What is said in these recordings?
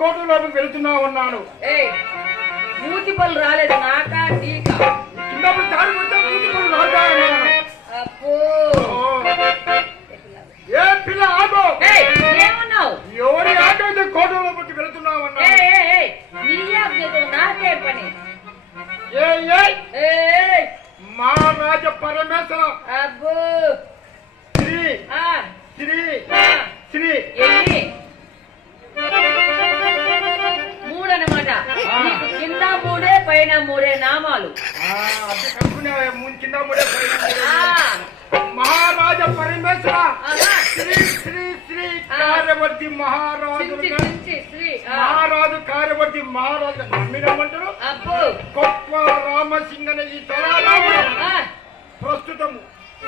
కోటలోకి వెళ్తున్నా ఉన్నాను. మూతి పళ్ళు రాలేదు నాకా నీకా చిన్నప్పుడు దారి మొత్తం మూతి పళ్ళు రాజాయన్నాను. అబ్బో ఏ పిల్ల ఆటో ఏమన్నావు? ఎవరి ఆటో అయితే కోటలోకి వెళ్తున్నావన్నా? నీ ఆజ్ఞతో నాకే పని. మహారాజ పరమేశ్వర అబ్బో శ్రీ శ్రీ శ్రీ ఎన్ని మూడనమాట. నీకు కింద మూడే పైన మూడే నామాలు. కింద మూడే మహారాజ పరమేశ్వర శ్రీ శ్రీ శ్రీ కార్యవర్తి మహారాజు మహారాజు కార్యవర్తి మహారాజు నమ్మినమంటారు. గొప్ప రామసింగన ఈ తరారాముడు ప్రస్తుతము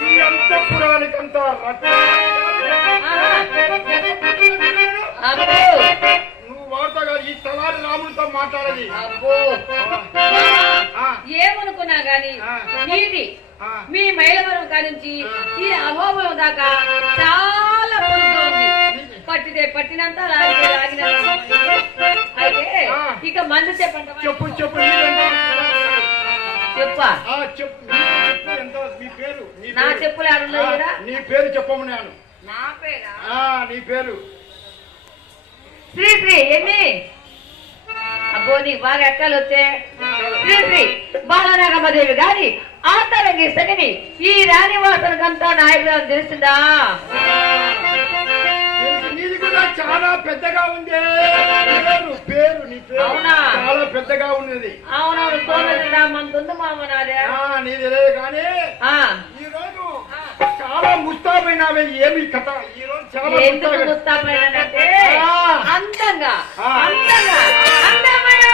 ఈ అంతఃపురానికంతా నువ్వు వార్తగా ఈ తలారి రాముడితో మాట్లాడది. ఏమనుకున్నా గాని నీది మీ మైలవరం కానించి ఈ అహోబలం దాకా చాలా పొడుగ్గా ఉంది. పట్టితే పట్టినంత లాగినంత. అయితే ఇక మంది చెప్పంట. చెప్పు చెప్పు చెప్పా చెప్పు. నా చెప్పులు ఆడున్నాయి కదా. నీ పేరు చెప్పమన్నాను. నా పేరా? నీ పేరు శ్రీ శ్రీ ఎన్ని. అబ్బో నీకు బాగా ఎక్కాలు వచ్చే. శ్రీ శ్రీ బాలనాగమ్మదేవి గాని ఆంతరంగి సగని ఈ రాణివాసనకంతా నాయకురాలు తెలుస్తుందా? నీది కూడా చాలా పెద్దగా ఉంది పేరు. నీ పేరు అవునా? చాలా పెద్దగా ఉన్నది. అవునవును తోమదా మన మామనారే. నీది లేదు కానీ ఈ రోజు చాలా ముస్తాబైనవే. ఏమి కథ ఈ రోజు చాలా ఎందుకు ముస్తాబైనంటే అందంగా అందంగా అందమైన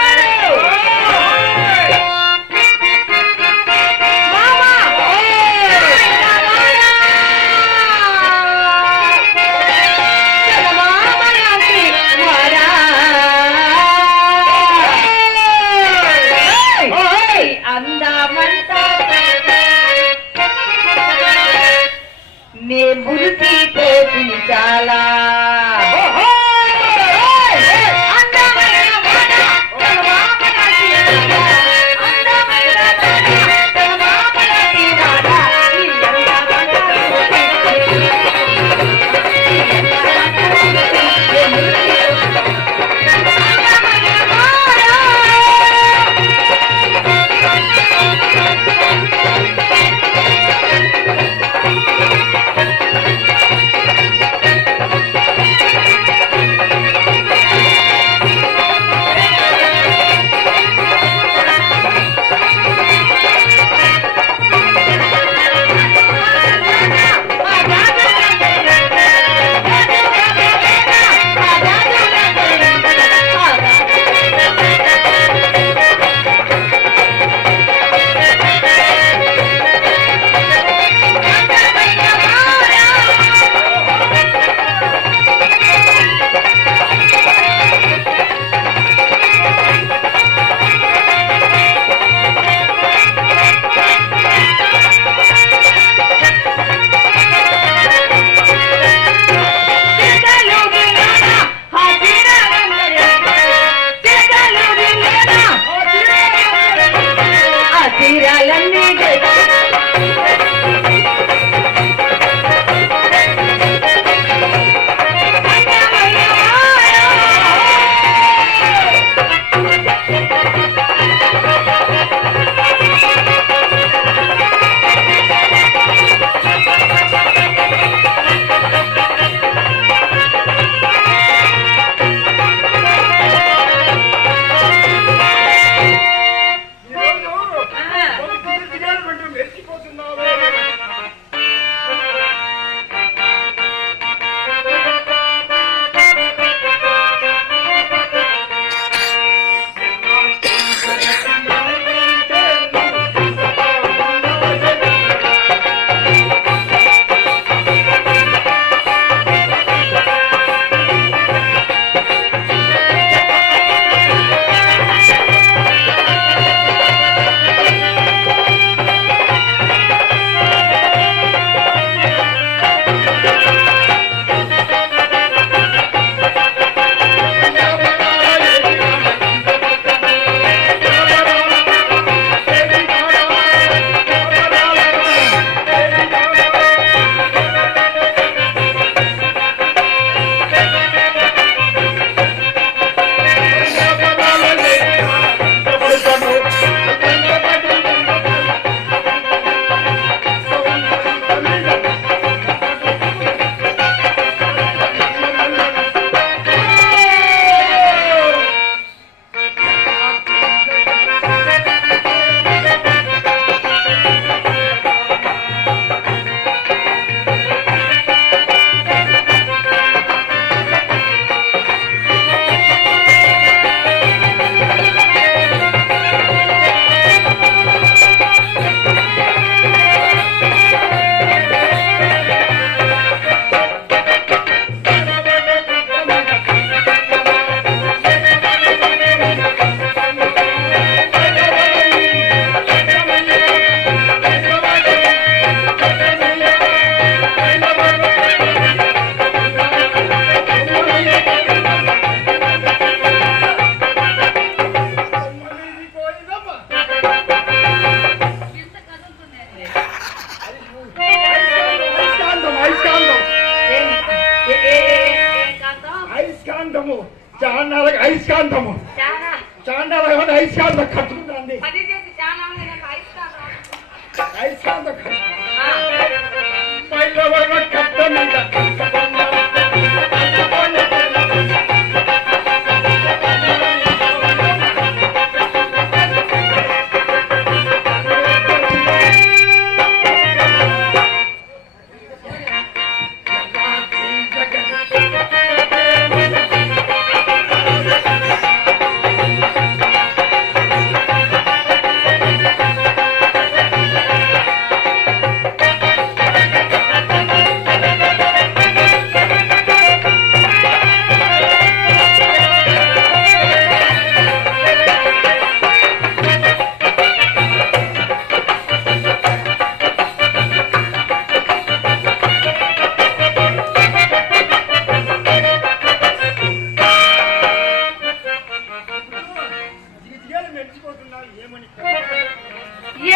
నే మురిసి పోతుంది చాలా అందమైన చాన్నాళ్ళకి అయస్కాంతము చాలా చాన్నాళ్ళ అయస్కాంతం కట్టుకుంటుంది పని చేసి చాలా నాకు అయిస్తాను. అయస్కాంతం కట్టు ఆ, పైలవన కట్టమంట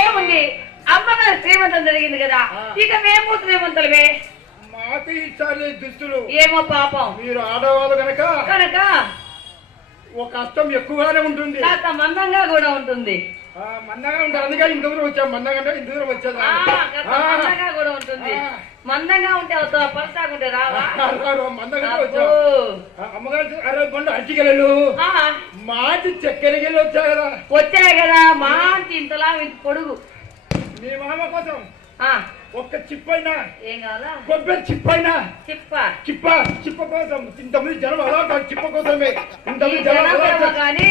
ఏముంది అమ్మగారు శ్రీమంతం జరిగింది కదా, ఇక మేము శ్రీమంతులమే. మాకు ఇచ్చారు దుస్తులు. ఏమో పాపం మీరు ఆడవాళ్ళు కనుక కనుక ఒక కష్టం ఎక్కువగానే ఉంటుంది, కాస్త మందంగా కూడా ఉంటుంది. మందంగా ఉంటుంది. అందుకే ఇంత దూరం వచ్చాం. మందంగా అంటే ఇంత దూరం వచ్చేదా కాస్త మందంగా కూడా ఉంటుంది. మందంగా ఉంటే అవుతావా, పలసాగుంటే రావా? మందంగా అబ్బో. వచ్చావు. అమ్మగారు 60 బండ్లు అట్టికెళ్ళు ఆ, మాటి చక్కెరకెళ్ళి వచ్చావు కదా. వచ్చాయి కదా మంచి ఇంతలా ఇంత పొడుగు. మీ మామ కోసం ఆ, ఒక్క చిప్పైనా ఏం కావాలా? కొబ్బరి చిప్పైనా చిప్ప చిప్ప కోసం ఇంతమంది జనం అలా చిప్ప కోసమే ఇంతమంది జనం జనపదమో కానీ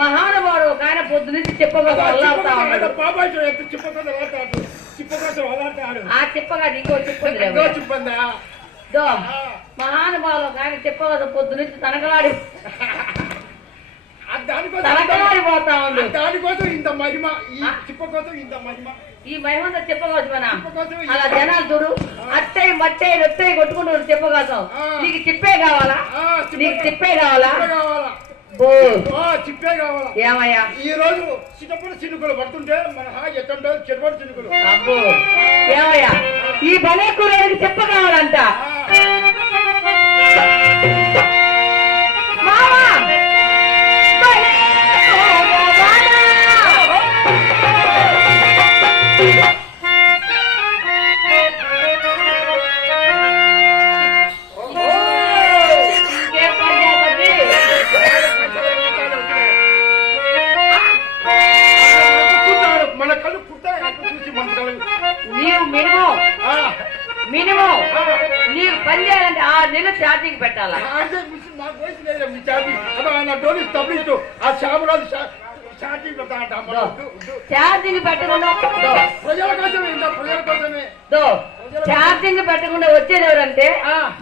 మహానుభావుడు కానీ పొద్దు నుంచి చెప్పబోతా బాబాయ్ చిప్ప కోసం అలాంటాడు. చిప్ప కోసం అలాంటాడు. ఆ చిప్పగా ఇంకో చిప్ప చిప్పందా దో మహానుభావులు కానీ చెప్పవద్దు పొద్దు నుంచి తనకలాడి తనకలాడిపోతా ఉండు. దానికోసం ఇంత మహిమ. ఈ చిప్ప కోసం ఇంత మహిమ. ఈ మహిమంతా చెప్పకోసమేనా? చిప్ప కోసం అలా జనాలు చూడు అట్టయి మట్టయి రొట్టయి కొట్టుకుంటూ చెప్పకోసం. నీకు చిప్పే కావాలా? నీకు చిప్పే కావాలా? కావాలా? బో చిప్పే కావాలా? ఏమయ్యా ఈ రోజు చిన్నప్పుడు చినుకులు పడుతుంటే మన ఎట్టంటే చెరుపడి చినుకులు. అబ్బో ఏమయ్యా ఈ బలే కూరకి చెప్ప కావాలంట. మావా బలే కూరవాడా. ఇంకేం పని చేస్తుంది? మన కళ్ళు పుట్టాయి అప్పుడు చూసి మన కళ్ళు నీవు మినిమం నీకు పని చేయాలంటే 6 నెలలు ఛార్జింగ్ పెట్టాలా? నాకు వయసు లేదు మీ ఛార్జింగ్. అదో నా డోలు తప్పిస్తూ ఆ శ్యామరాజు ఛార్జింగ్ పెడతా అంట. ఛార్జింగ్ పెట్టకుండా ప్రజల కోసమే ఇంత ప్రజల కోసమే. ఛార్జింగ్ పెట్టకుండా వచ్చేది ఎవరంటే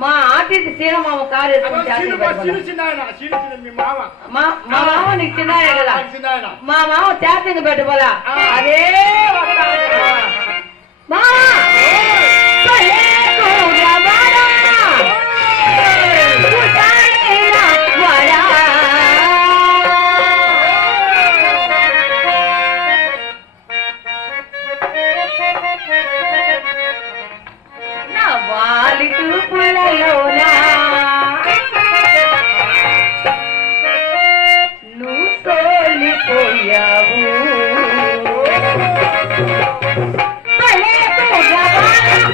మా ఆర్టీసీ సీనమామ కారు వేసుకుని ఛార్జింగ్ పెట్టుకున్నా. మీ మామ మా మామ నీకు చిన్నాయే కదా, చిన్నాయన. మా మామ ఛార్జింగ్ పెట్టుకోలే అదే మా వాలి తూపులలోనా నువ్వు తోలిపోయావు. భలే కూరవాడా.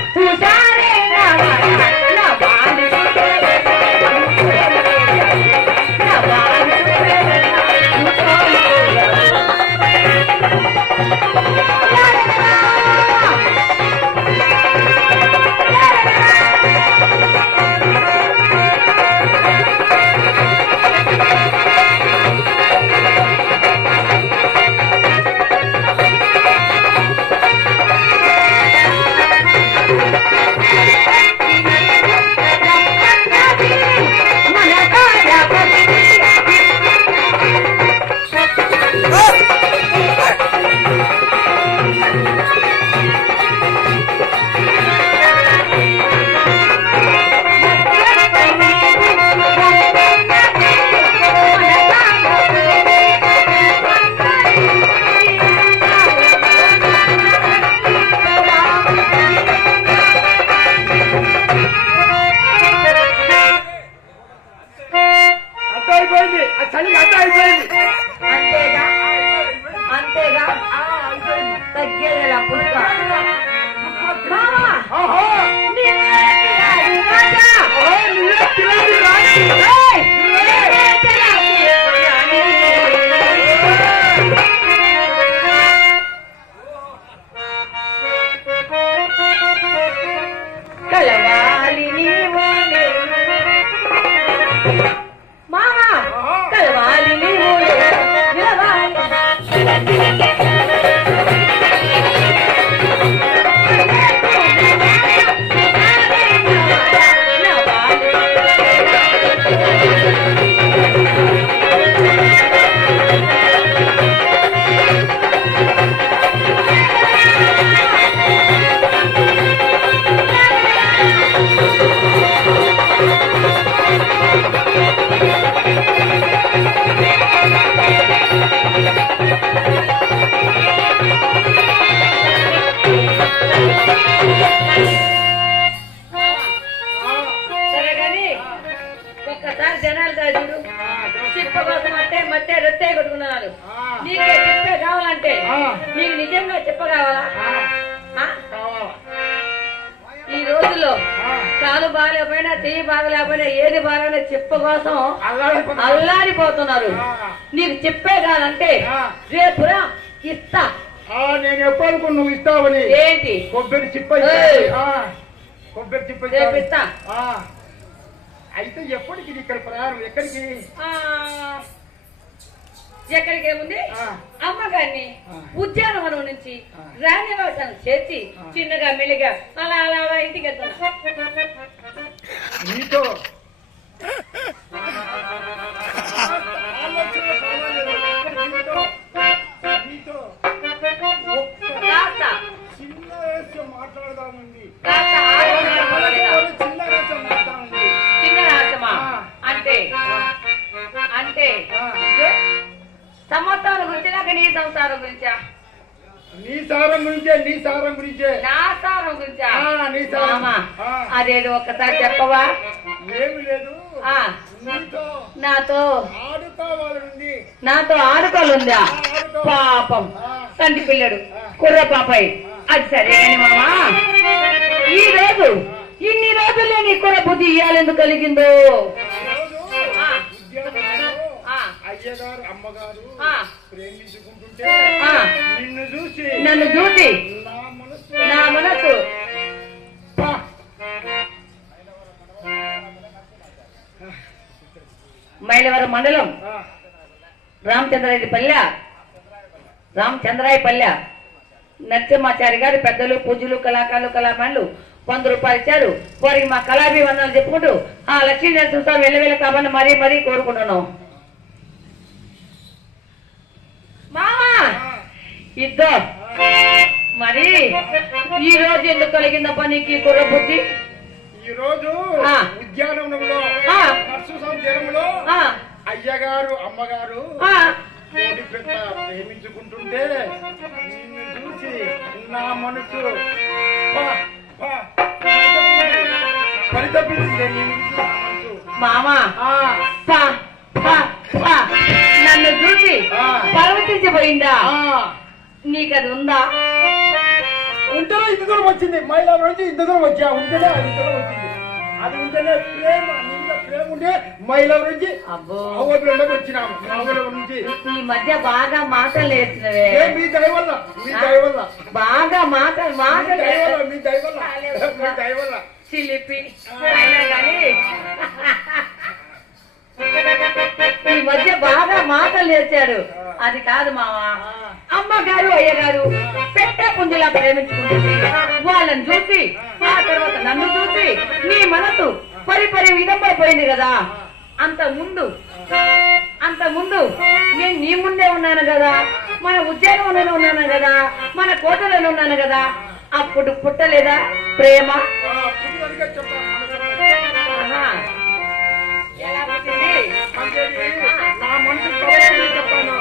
అయిపోయింది ఆ చలి అంతా అయిపోయింది అంతేగా అంతేగా అయిపోయింది తగ్గేదేలా పుష్ప మామ, ఆహా నీవే కిలాడి రాజా. నువ్వే కిలాడి రాజు. ఏయ్, నీవే కిలాడి రాణి. కలవాలి నీవు నేను. మామ, కలవాలి నీవు నేను. నిలవాలి. సరే గాని ఒక్కసారి జనాలు చూడు. చిప్ప కోసం అట్టే మట్టే రొట్టె కొట్టుకున్నాను. నీకే చెప్పే కావాలంటే నీకు నిజంగా చెప్ప కావాలా? ఈ రోజుల్లో కాలు బాగాలేకపోయినా చెయ్యి బాగలేకపోయినా ఏది బాగాలే చెప్ప కోసం అల్లాడిపోతున్నారు. నీకు చెప్పే కావాలంటే రేపురా ఇస్తా. నేను ఎప్పుడు నువ్వు ఇస్తావని ఏంటి కొబ్బరి చిప్ప కొబ్బరి చిప్ప రేపు ఇస్తా. అయితే ఎప్పటికి ఇక్కడ ప్రయాణం ఎక్కడికి? ఎక్కడికి ఏముంది అమ్మగారిని ఉద్యానవనం నుంచి రాణివాసం చేర్చి చిన్నగా మెల్లిగా అలా అలా అలా ఇంటికి వెళ్తున్నా. నీతో నీతో కాస్త చిన్న వయసు మాట్లాడదామండి. కాస్త ఆలోచన పడలేదా? చిన్న వయసు మాట్లాడండి. చిన్న రాసమా అంటే అంటే సంవత్సరం గురించి లేక నీ సంసారం గురించా? నీ సారం గురించే నీ సారం గురించే నా సారం గురించా? నీ సారం. మామ, అదేదో ఒక్కసారి చెప్పవా? ఏమి లేదు ఆ, నీతో నాతో ఆడుకోవాలండి. నాతో ఆడుకోవాలుందా? పాపం సంటి పిల్లడు కుర్ర పాపాయి. అది సరే కానీ మామా, ఈ రోజు ఇన్ని రోజుల్లో నీ కుర్ర బుద్ధి ఇయ్యాలెందుకు కలిగిందో? ఆ, ఉద్యోగంలో ఆ, అయ్యగారు అమ్మగారు ఆ, ప్రేమించుకుంటుంటే ఆ, నిన్ను చూసి నన్ను చూసి నా నా మనసు మైలవరం మండలం రామచంద్రాయపల్లె నరసింహాచారి గారు పెద్దలు పూజలు కళాకారులు కళామణులు 100 రూపాయలు ఇచ్చారు. వారికి మా కళాభివందనలు చెప్పుకుంటూ ఆ లక్ష్మీ నరసింహ వెళ్ళ కావాలని మరీ మరీ కోరుకుంటున్నాం. మామా ఇద్దో మరి ఈ రోజు ఎందుకు కలిగిందప్ప నీకు ఈ కుర్ర బుద్ధి? ఈ రోజు ఉద్యానవనంలో నర్సుసంలో అయ్యగారు అమ్మగారు కోడి పెట్ట ప్రేమించుకుంటుంటే నిన్ను చూసి నా మనసు పరితపించింది. మామా నన్ను చూసి పర్వతించిపోయిందా? నీకది ఉందా? ఉంటేనే ఇంత దూరం వచ్చింది. మహిళల నుంచి ఇంత దూరం వచ్చా ఉంటేనే అది ఇంత దూరం వచ్చింది. అది ఉంటేనే ప్రేమ నిన్న ప్రేమ ఉంటే మహిళల నుంచి వచ్చినాము. నుంచి ఈ మధ్య బాగా మాటలు నేర్చినవే. మీ దయ వల్ల మీ దయ వల్ల బాగా మాటలు మీ దయ వల్ల మీ దయ వల్ల చిలిపి అయినా కానీ ఈ మధ్య బాగా మాటలు నేర్చాడు. అది కాదు మావా, అమ్మగారు అయ్యగారు పెట్టే పుంజులా ప్రేమించుకుంటుంది. వాళ్ళని చూసి ఆ తర్వాత నన్ను చూసి నీ మనసు పరి విధంపడిపోయింది కదా. అంత ముందు నేను నీ ముందే ఉన్నాను కదా, మన ఉద్యోగంలోనే ఉన్నాను కదా, మన కోటలోనే ఉన్నాను కదా. అప్పుడు పుట్టలేదా ప్రేమ? ఎలా పుట్టింది? నా మనసు చెప్పాను.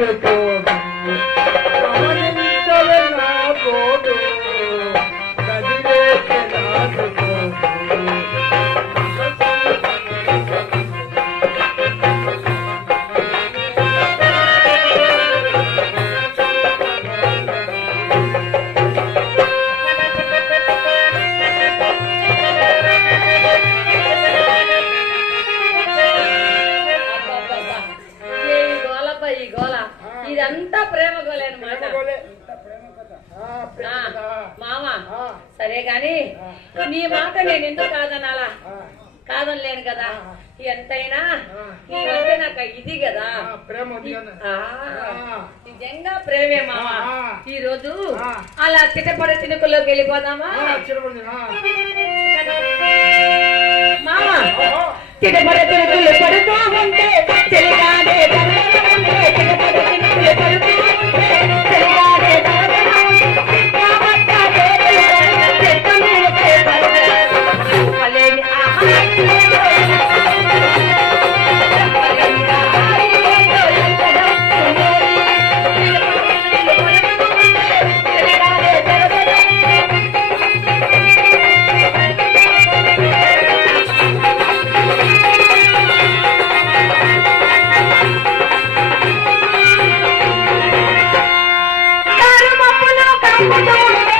నాడు తోడు గమనించవే నా తోడు కదిలేసే నాడు తోడు అబ్బబ్బబ్బా. ఏమి గోలప్ప ఈ గోల ఇదంతా ప్రేమ గోలే అనమాట ప్రేమగోలే. ఇంత ప్రేమ కథ. ప్రేమ కథ. మామ ఆ, సరే గాని నీ మాట నేను ఎందుకు కాదనాలా ఆ, కాదనలేను కదా ఎంతైనా ఆ. నీవంటే నాకు ఇది కదా ఆ, ప్రేమ ఉంది కదా. ఆ, ఆ. నిజంగా ప్రేమే మామ ఆ. ఈ రోజు ఆ. అలా చిటపడ చినుకుల్లోకి వెళ్ళిపోదామా ఆ, చిరపడింది. ఆ. మామ ఓహో. చిటపడ చినుకులు పడుతూ ఉంటే చెలిగాడే దడదడ ఉంటే, చిటపడ చినుకులు పడుతూ ఉంటే చెలిగాడే దడదడ ఉంటే, కాబట్ట చేతులు చెట్టు మీదకే పడతాయి. చెప్పలేని ఆహారంలో చెప్పలేని ఆహారంలో ఎంతగా ఉండేది. చిటపడ చినుకులు పడుతూ ఉంటే చెలిగాడే దడదడ కరుమప్పులో కప్పుతూ ఉంటే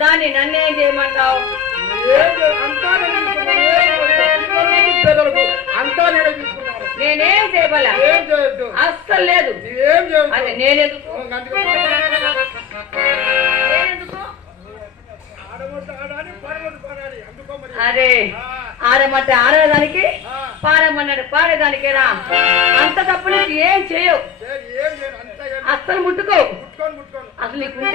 దాన్ని నన్నేం చేయమంటావు ఏం చే- అంతా నేను చూసుకున్నాను. ఏం చేయలేదు. పిల్లలకు, పెద్దలకు అంతా నేనే చూసుకున్నాను. నేనేం చేయబలా ఏం చేయొద్దు. అస్సలు లేదు ఏం చేయొద్దు. అదే నేనెందుకు అందుకే నేనెందుకు ఆడగొట్టు ఆడాలి, పాడగొట్టు పాడాలి. అందుకో మరి. అరే ఆ, ఆడమంటే ఆడేదానికి ఆ. పాడమన్నాడు పాడేదానికేనా అంత తప్పు నుంచి ఏం చేయవు ఏం చేయను. అంతా ఏం అస్సలు ముట్టుకో ముట్టుకొని అసలు నీకుంటే